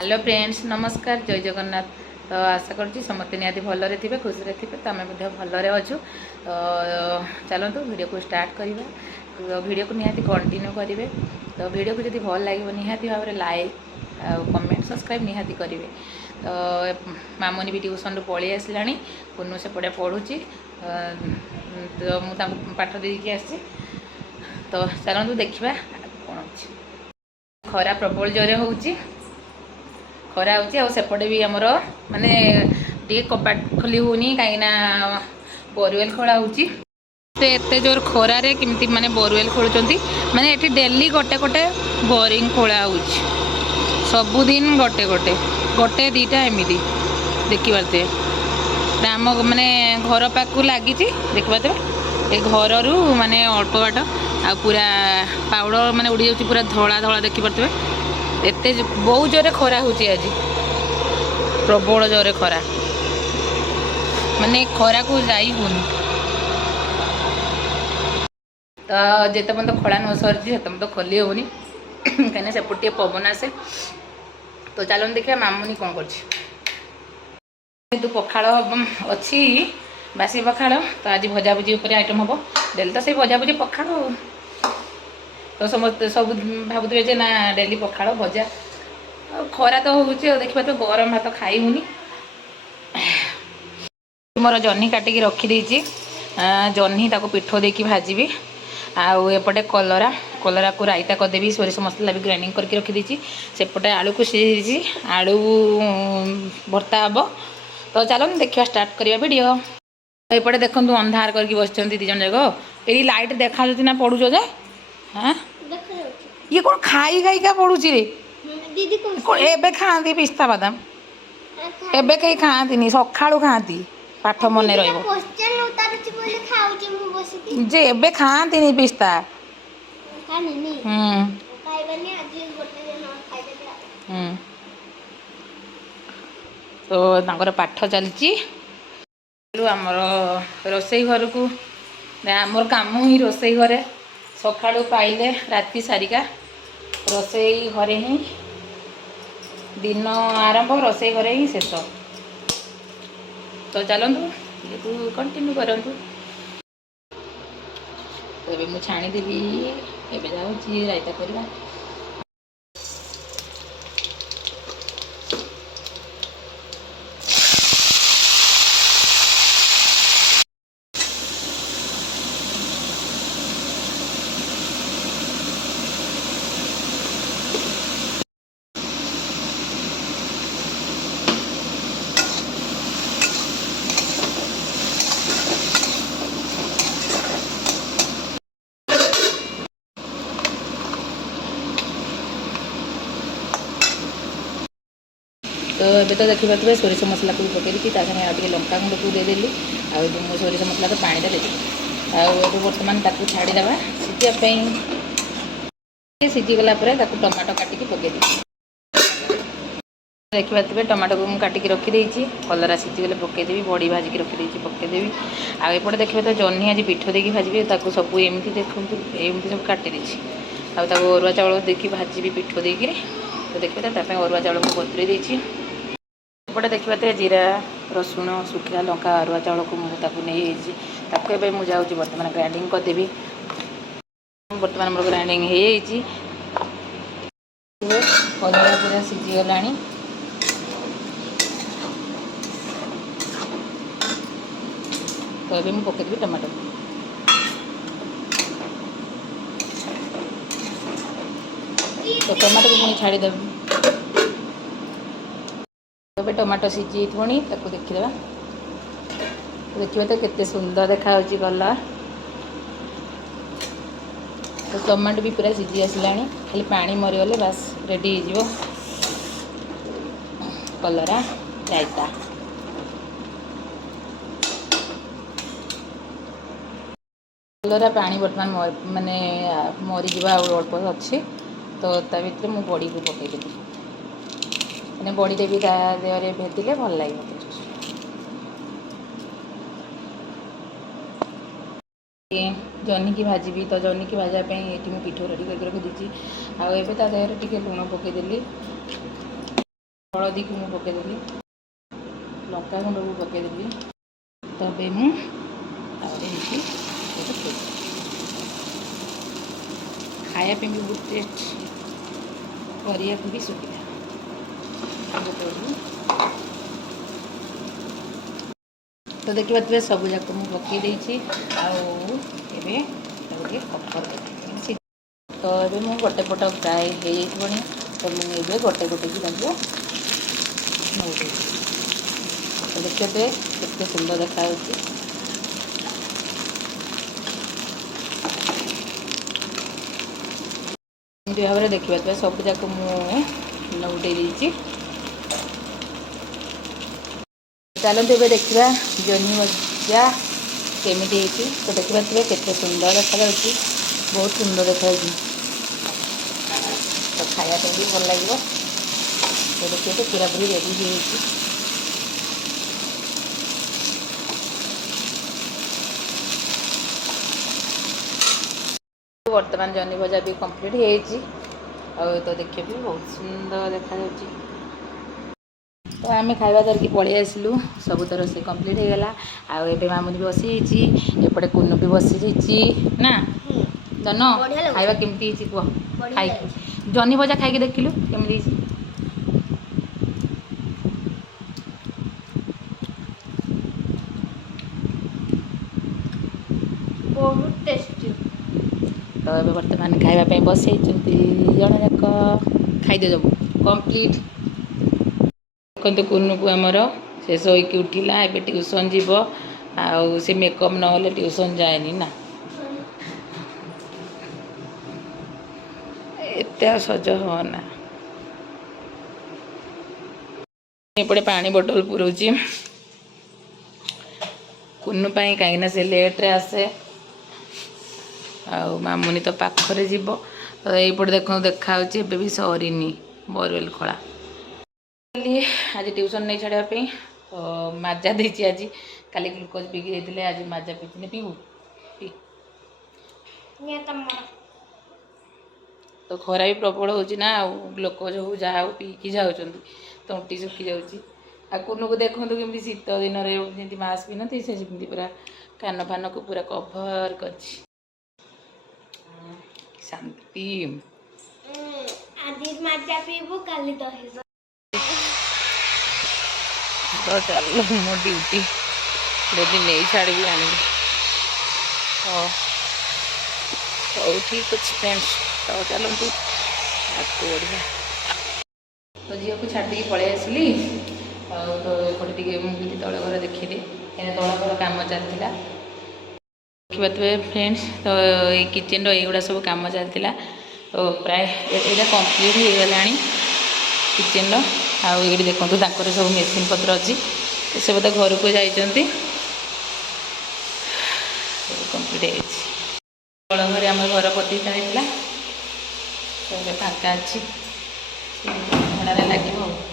Hello friends नमस्कार जय जगन्नाथ। तो आशा करुँच समस्त निहाती भलरे थे खुशी थे तो आम भलरे अच्छु। तो चलतु वीडियो को स्टार्ट करवा। तो वीडियो को निहाती कंटिन्यू करेंगे। तो वीडियो को जब भल लगे निहाती भाव में लाइक कमेंट सब्सक्राइब निहाती करेंगे। तो मामुनी भी ट्यूशन रू पलि आसला पुनः सेपटे पढ़ुची। तो मुझे पाठ देकी आसी। तो चलतु देखा कौन खरा प्रबल जोरे होची खरा होपटे भी आमर माने टे कपाट खोली होनी कहीं बोरवेल खोला होची। एत जोर खरार केमती माने बोरवेल खोलुंट माने ये डेली गोटे गोटे बोरिंग खोला हो सबुदिन गोटे गोटे गोटे दीटा एमती देखी पारे आम माने घर पाक लगी देखी पारे ए घर रू माने अल्प बाट आ पूरा पाउडर माने उड़ी जाऊँ पूरा धला धला देखी पारे एत बहुत जोरे खरा होची आज प्रबल जोरे खरा माने खरा को जाई होनी। तो जिते मन खड़ा न सरी से तो खोली होनी कहीं सेपटे पवन आसे। तो चलो देखिए मामुनी कौन कर पखाड़ अच्छी बासी पखाड़। तो आज भजाभुजी आइटम हम डेली तो से भजाभुजी पखाड़। तो समस्त सब भावुवे ना डेली पखाड़ भजा खरा तो हूँ देखिए तो गरम भात खाई होनी। मोर जह्नी काटिकी रखीदे जह्नी ताको पिठ देकी भाजी आउ एपटे कलरा कलरा को रायता करदेवी सोरिष मसला भी ग्राइंडिंग करके रखीदी सेपटे आलू को सीझी आलू भर्ता हम। तो चलो देखा स्टार्ट करवा वीडियो। एपटे देखो अंधार करके बस दीज जाक ये लाइट देखा ना पड़ुच जे हाँ ये कौन खाई खाईका पड़ुची रे एबे खाती पिस्ता बादाम एबे कहीं खाती सकाळू खाती पाठ मन जे एबे खाती पिस्ता। तो पाठ चलती आमर रोसई घर को आमर काम ही रोसई घरे सकाळू पाइले राति सारिका रोसई घरे ही दिन आरंभ रोसई घरे ही शेष। तो चलतु ये कंटिन्यू करंतु। तो ये मुझे छाणीदेवी एबे जाऊँ रायता करवा। तो ये तो देखी पारे सोरिष मसला को पकई दी आगे लंका गुंड को देदेली आउ सोरिष मसला तो पानी देदी आउ बर्तमान ताकू छाड़ीदेवा सीझापी सीझीगला टमाटो काटिकी पकई दी देखी पारे टमाटो को मुझे काटिकी रखीदे कलरा सीझीगले पकईदेवी बड़ी भाजिकी रखीदे पकईदेवी आउ एपटे देखिए तो जह्नी आज पिठ देकी भाजी सब एमती देखो एमती सब काटी आउ अरुआ चाउल देखी भाजी पिठ देकी। तो देखिए तो अरुआ चाउल को बतुरी देती एपटे देखिए जीरा रसुण सुखिला लंका अरुआ चाउल को मुझे नहीं मुझे जाऊँगी बर्तमान ग्राइंडिंग करदेवी। बर्तमान मोर ग्राइंडिंग कलरा पूरा सीझीगला। तो ये मुझे पकईदेवी टमाटो तो टमाटो को पुणी छाड़ीदेवी। तो टमाटो सीझी पुणी देखीदे देखिए तो केते सुंदर देखा कलर। तो टमाटो भी पूरा सीझी आसला खाली पानी मरीगले बास रेडी हो कलरा रायता। कलरा पानी बर्तमान माने मरीज अल्प अच्छी। तो ता भर मुझे बड़ी को पकईदेली मैंने बड़ी देवी देहरे भेदिले भल लगे। जह्नी की भाजी तो जह्नी की भाजापी ये पिठ रेडी करके रखी आउ एबे ता देहरे टिके लुण पकईदेली हलदी को मुझे पकईदेली लंका गुंड को पकईदेली तबे मुझे खाया भी बहुत टेस्ट करने को भी सुविधा तो देखिए तुम सब जाक मुझे पकईदे कफर तो ये मुझे गोटे पट फ्राए हो तो मुझे गोटे गोटे की नौ तो देखिए केते सुंदर देखा भाव में देखिए सब जाक मुझे नौटे चलते ए देखा जह्नी भजा केमी तो देखा केते सुंदर देखा बहुत सुंदर देखा तो खायापी भी भल लगे तो देखिए तो पूरा पूरी रेडी हो बर्तमान जह्नी भजा भी कंप्लीट हो तो देखिए भी बहुत सुंदर देखा तो आम खावा धरिकी पलि आसलु सबुतर से कंप्लीट हो गला आउ मामुनी भी बसी एपटे कुनु भी बसी ना जन खाଇବା केमती कह खाई जह्नी भजा खाई देखिलु केमती बहुत टेस्टी तो ये बर्तमान खावाई बसई जन जाक खाईदे सब कंप्लीट देखते कुनु को आमर से शोक उठिला ए ट्यूशन जीव आउ से मेकअप ना ट्यूशन जाएनी ना एत सज होना एपटे पानी बोतल पुरोची कुनु पाई कहीं से लेट्रे आसे मामुनी तो पाखरे जीव तो यपटे देख देखा भी सरीनी बोरवेल खोला आज ट्यूशन नहीं छाड़ापी तो माजा देती आज काली ग्लुकोज पीकी जाते आज माजा पीती पीबू पी तो खरा भी प्रबल होना ग्लुकोज हो जहाँ पीकी जाऊँ तंटी सुखी जाऊँगी कुनु को देखो केमती शीत दिन में मास्क पिन से पूरा कान फान को पूरा कभर कर शांति तो चलो मो ड्यूटी यदि नहीं छाड़ी आनी हाँ तो ठीक अच्छे फ्रेंड्स तो चलती बढ़िया तो झील को छाड़ी पलि आसली तो एपटे मुझे तल घर देखी तल घर कम चलता देखिए फ्रेंड्स तो ये किचेन युवा सब कम चलता तो प्राय यहाँ कम्प्लीट हो गला किचेन ये देखो सब मेसीन पत्र अच्छी से बोधे घर को जाती कम्प्लीट तल घर आम घर प्रतिष्ठा होता तो फाँका अच्छी भड़े लगे